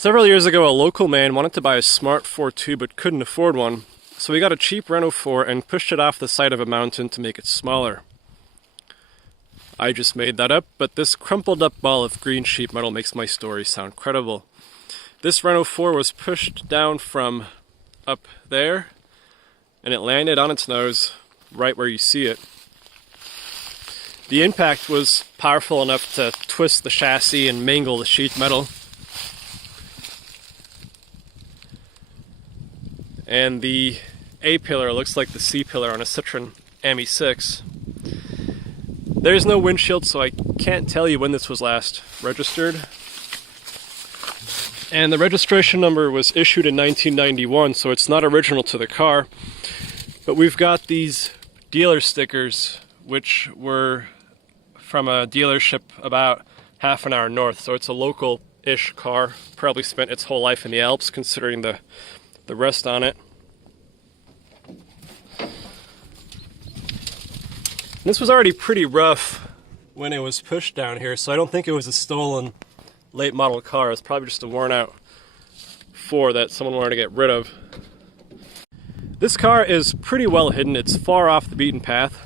Several years ago, a local man wanted to buy a Smart 4.2 but couldn't afford one, so he got a cheap Renault 4 and pushed it off the side of a mountain to make it smaller. I just made that up, but this crumpled up ball of green sheet metal makes my story sound credible. This Renault 4 was pushed down from up there, and it landed on its nose right where you see it. The impact was powerful enough to twist the chassis and mangle the sheet metal. And the A-pillar looks like the C-pillar on a Citroen ME6. There's no windshield, so I can't tell you when this was last registered. And the registration number was issued in 1991, so it's not original to the car. But we've got these dealer stickers, which were from a dealership about half an hour north, so it's a local-ish car. Probably spent its whole life in the Alps, considering the rest on it. This was already pretty rough when it was pushed down here, so I don't think it was a stolen late model car. It's probably just a worn out 4 that someone wanted to get rid of. This car is pretty well hidden. It's far off the beaten path,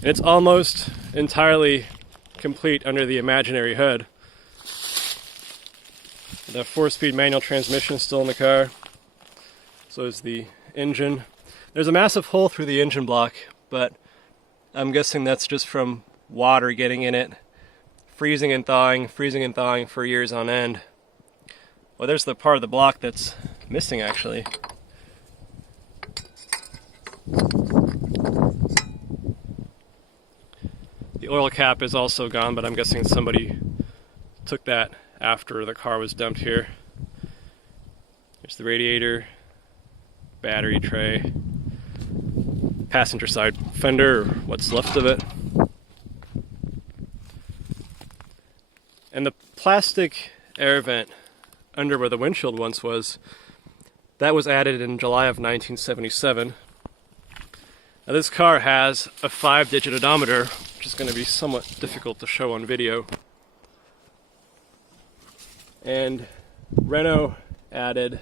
and it's almost entirely complete under the imaginary hood. The 4-speed manual transmission is still in the car. So is the engine. There's a massive hole through the engine block, but I'm guessing that's just from water getting in it, freezing and thawing for years on end. Well, there's the part of the block that's missing, actually. The oil cap is also gone, but I'm guessing somebody took that after the car was dumped here. There's the radiator, battery tray, passenger side fender, or what's left of it. And the plastic air vent under where the windshield once was, that was added in July of 1977. Now this car has a 5-digit odometer, which is going to be somewhat difficult to show on video. And Renault added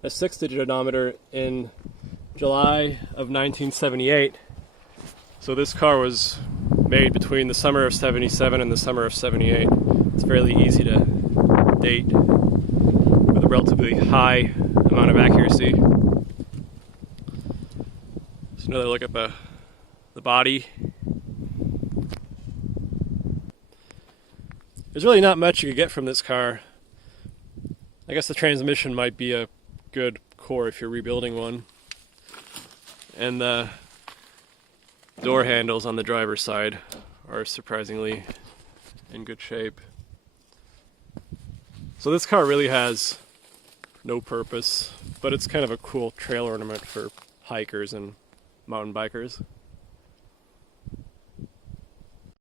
a 6-digit odometer in July of 1978. So this car was made between the summer of 77 and the summer of 78. It's fairly easy to date with a relatively high amount of accuracy. Just another look at the body. There's really not much you could get from this car. I guess the transmission might be a good core if you're rebuilding one. And the door handles on the driver's side are surprisingly in good shape. So this car really has no purpose, but it's kind of a cool trail ornament for hikers and mountain bikers.